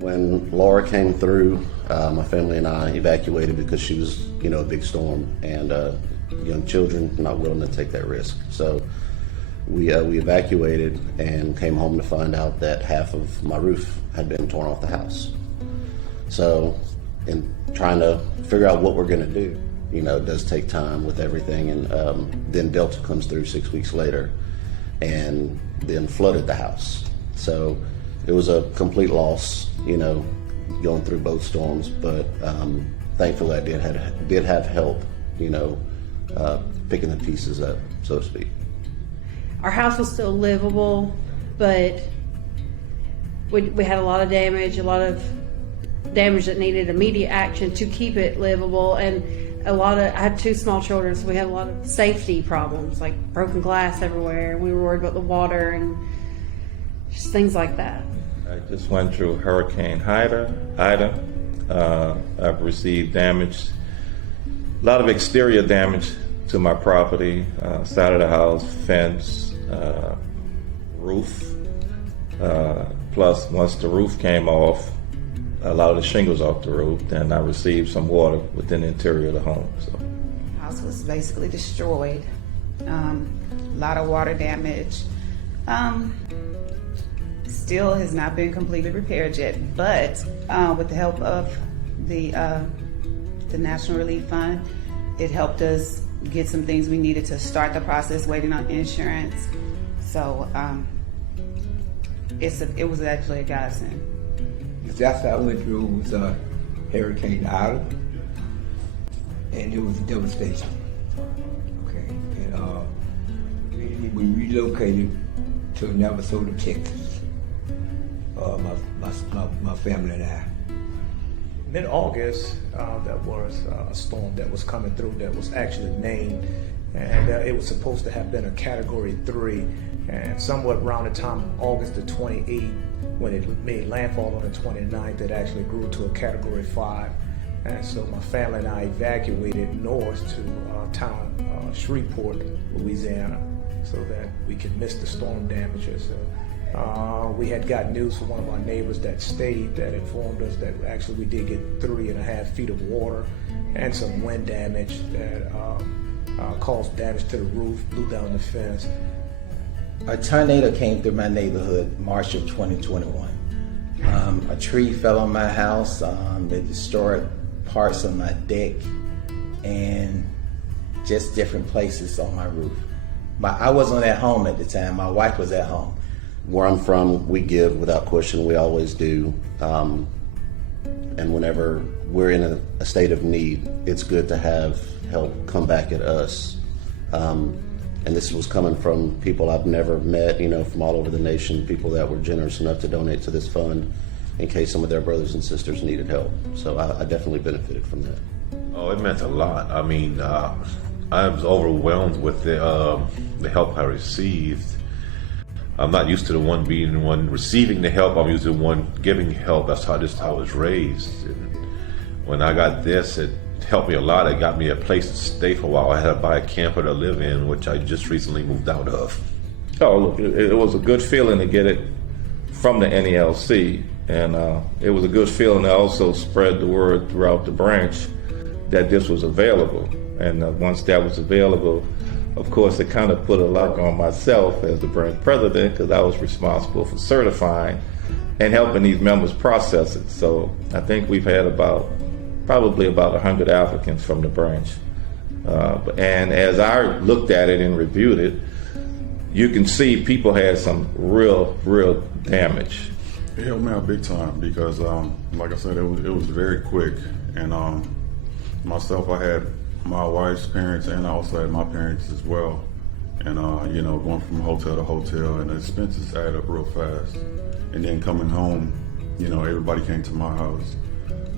When Laura came through, my family and I evacuated because she was, a big storm, and young children not willing to take that risk. So we evacuated and came home to find out that half of my roof had been torn off the house. So in trying to figure out what we're going to do, it does take time with everything. And then Delta comes through 6 weeks later and then flooded the house. So it was a complete loss, going through both storms. But thankfully I did have help, picking the pieces up, so to speak. Our house was still livable, but we had a lot of damage that needed immediate action to keep it livable, and I had 2 small children, so we had a lot of safety problems, like broken glass everywhere, and we were worried about the water and just things like that. I just went through Hurricane Ida. I've received damage, a lot of exterior damage to my property, side of the house, fence, roof. Plus, once the roof came off, a lot of the shingles off the roof, then I received some water within the interior of the home. So, the house was basically destroyed. A lot of water damage. Still has not been completely repaired yet, but with the help of the National Relief Fund, it helped us get some things we needed to start the process, waiting on insurance. So it was actually a godsend. The disaster I went through was Hurricane Ida, and it was a devastation. Okay, and we relocated to Navasota, Texas. My family and I. Mid-August, there was a storm that was coming through that was actually named, and it was supposed to have been a Category 3, and somewhat around the time August the 28th, when it made landfall on the 29th, it actually grew to a Category 5, and so my family and I evacuated north to town Shreveport, Louisiana, so that we could miss the storm damages. We had got news from one of our neighbors that stayed that informed us that actually we did get 3.5 feet of water and some wind damage that caused damage to the roof, blew down the fence. A tornado came through my neighborhood March of 2021. A tree fell on my house. It destroyed parts of my deck and just different places on my roof. But I wasn't at home at the time. My wife was at home. Where I'm from, we give without question. We always do. And whenever we're in a state of need, it's good to have help come back at us. And this was coming from people I've never met, from all over the nation, people that were generous enough to donate to this fund in case some of their brothers and sisters needed help. So I definitely benefited from that. Oh, it meant a lot. I mean, I was overwhelmed with the help I received. I'm not used to the one being the one receiving the help. I'm used to the one giving help. That's how I was raised. And when I got this, it helped me a lot. It got me a place to stay for a while. I had to buy a camper to live in, which I just recently moved out of. oh, look, it was a good feeling to get it from the NALC, and it was a good feeling to also spread the word throughout the branch that this was available. And once that was available, of course, it kind of put a lot on myself as the branch president, because I was responsible for certifying and helping these members process it. So I think we've had probably about 100 applicants from the branch. And as I looked at it and reviewed it, you can see people had some real damage. It helped me out big time because, like I said, it was very quick. And myself, I had my wife's parents, and I also had my parents as well. And going from hotel to hotel, and the expenses add up real fast. And then coming home, everybody came to my house,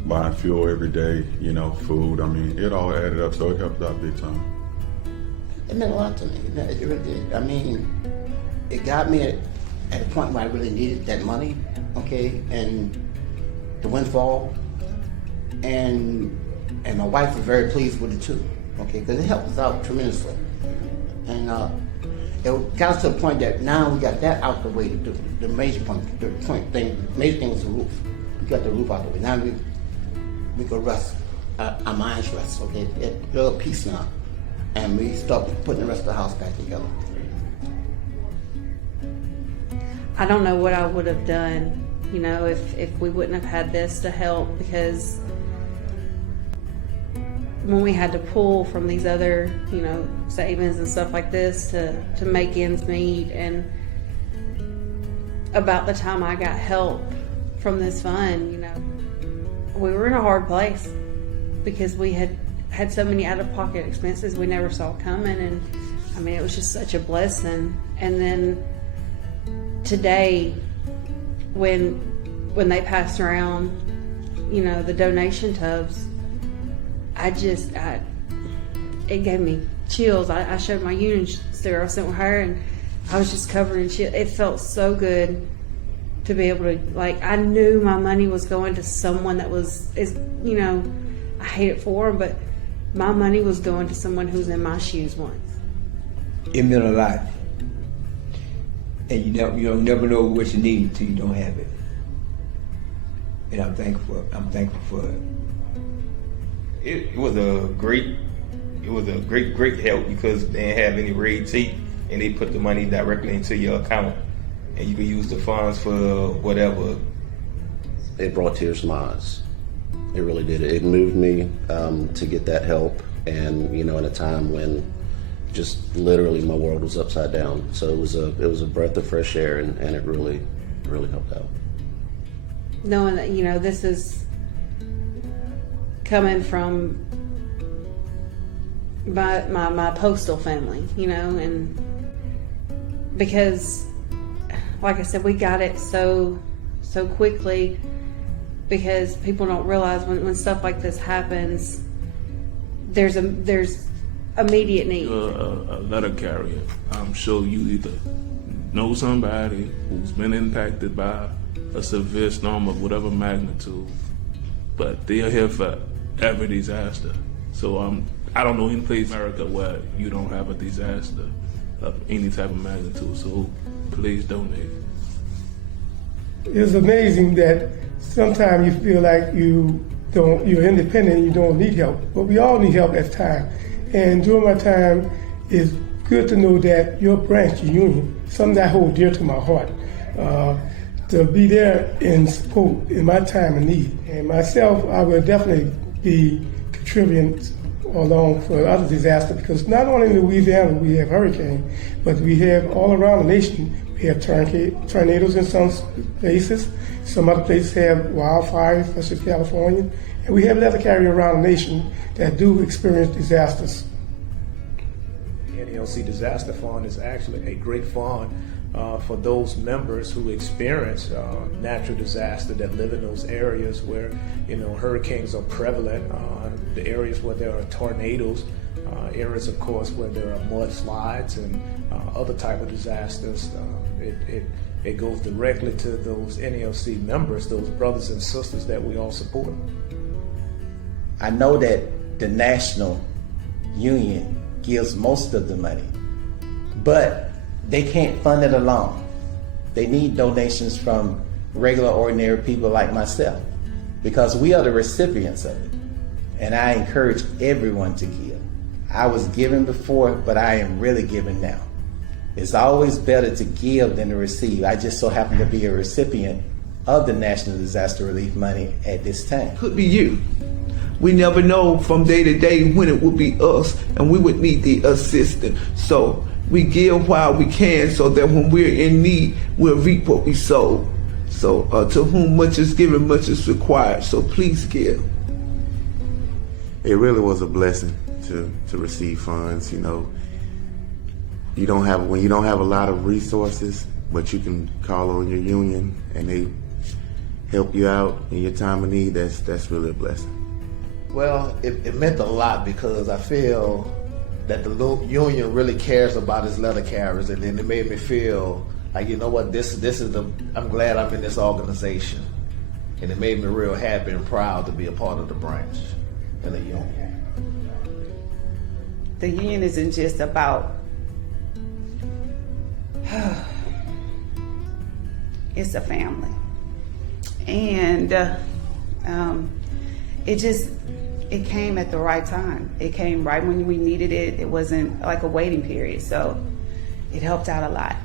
buying fuel every day, food. I mean, it all added up, so it helped out big time. It meant a lot to me. It really did. I mean, it got me at a point where I really needed that money, okay, and the windfall, and my wife was very pleased with it too, okay, because it helped us out tremendously. And it got us to the point that now we got that out the way. The major thing was the roof. we got the roof out of the way. Now we can rest, our minds rest, okay? A little peace now. And we start putting the rest of the house back together. I don't know what I would have done, you know, if we wouldn't have had this to help, because when we had to pull from these other, you know, savings and stuff like this to make ends meet, and about the time I got help from this fund, you know, we were in a hard place because we had so many out-of-pocket expenses we never saw coming, and I mean, it was just such a blessing. And then today, when they passed around, you know, the donation tubs, it gave me chills. I showed my union sticker I sent with her, and I was just covered in chills. It felt so good to be able to, like, I knew my money was going to someone that is, you know, I hate it for them, but my money was going to someone who's in my shoes once. It meant a lot. And you don't never know what you need until you don't have it. And I'm thankful for it. It was a great help, because they didn't have any red tape, and they put the money directly into your account, and you can use the funds for whatever. It brought tears to my eyes. It really did. It moved me to get that help, and you know, in a time when just literally my world was upside down. So it was a breath of fresh air, and it really helped out. Knowing that, you know, this is coming from my postal family, you know, and because, like I said, we got it so quickly, because people don't realize when stuff like this happens, there's immediate need. A letter carrier, I'm sure you either know somebody who's been impacted by a severe storm of whatever magnitude, but they're here for every disaster. So I don't know any place in America where you don't have a disaster of any type of magnitude, so please donate. It's amazing that sometimes you feel like you're independent and you don't need help, but we all need help at time. And during my time, it's good to know that your branch, your union, something that I hold dear to my heart, to be there in support in my time of need. And myself, I will definitely be contributing along for other disasters, because not only in Louisiana we have hurricane, but we have all around the nation. We have tornadoes in some places. Some other places have wildfires, such as California. And we have letter carriers around the nation that do experience disasters. The NALC Disaster Fund is actually a great fund for those members who experience natural disaster, that live in those areas where, you know, hurricanes are prevalent, the areas where there are tornadoes, areas, of course, where there are mudslides and other type of disasters. It goes directly to those NALC members, those brothers and sisters that we all support. I know that the National Union gives most of the money, but they can't fund it alone. They need donations from regular, ordinary people like myself, because we are the recipients of it. And I encourage everyone to give. I was giving before, but I am really giving now. It's always better to give than to receive. I just so happen to be a recipient of the National Disaster Relief money at this time. Could be you. We never know from day to day when it would be us, and we would need the assistance. So we give while we can, so that when we're in need, we'll reap what we sow. So to whom much is given, much is required. So please give. It really was a blessing to receive funds. You know, when you don't have a lot of resources, but you can call on your union and they help you out in your time of need. That's really a blessing. Well, it meant a lot, because I feel that the union really cares about its letter carriers, and then it made me feel like, you know what, I'm glad I'm in this organization, and it made me real happy and proud to be a part of the branch and the union. The union isn't just about, it's a family. and it came at the right time. It came right when we needed it. It wasn't like a waiting period, so it helped out a lot.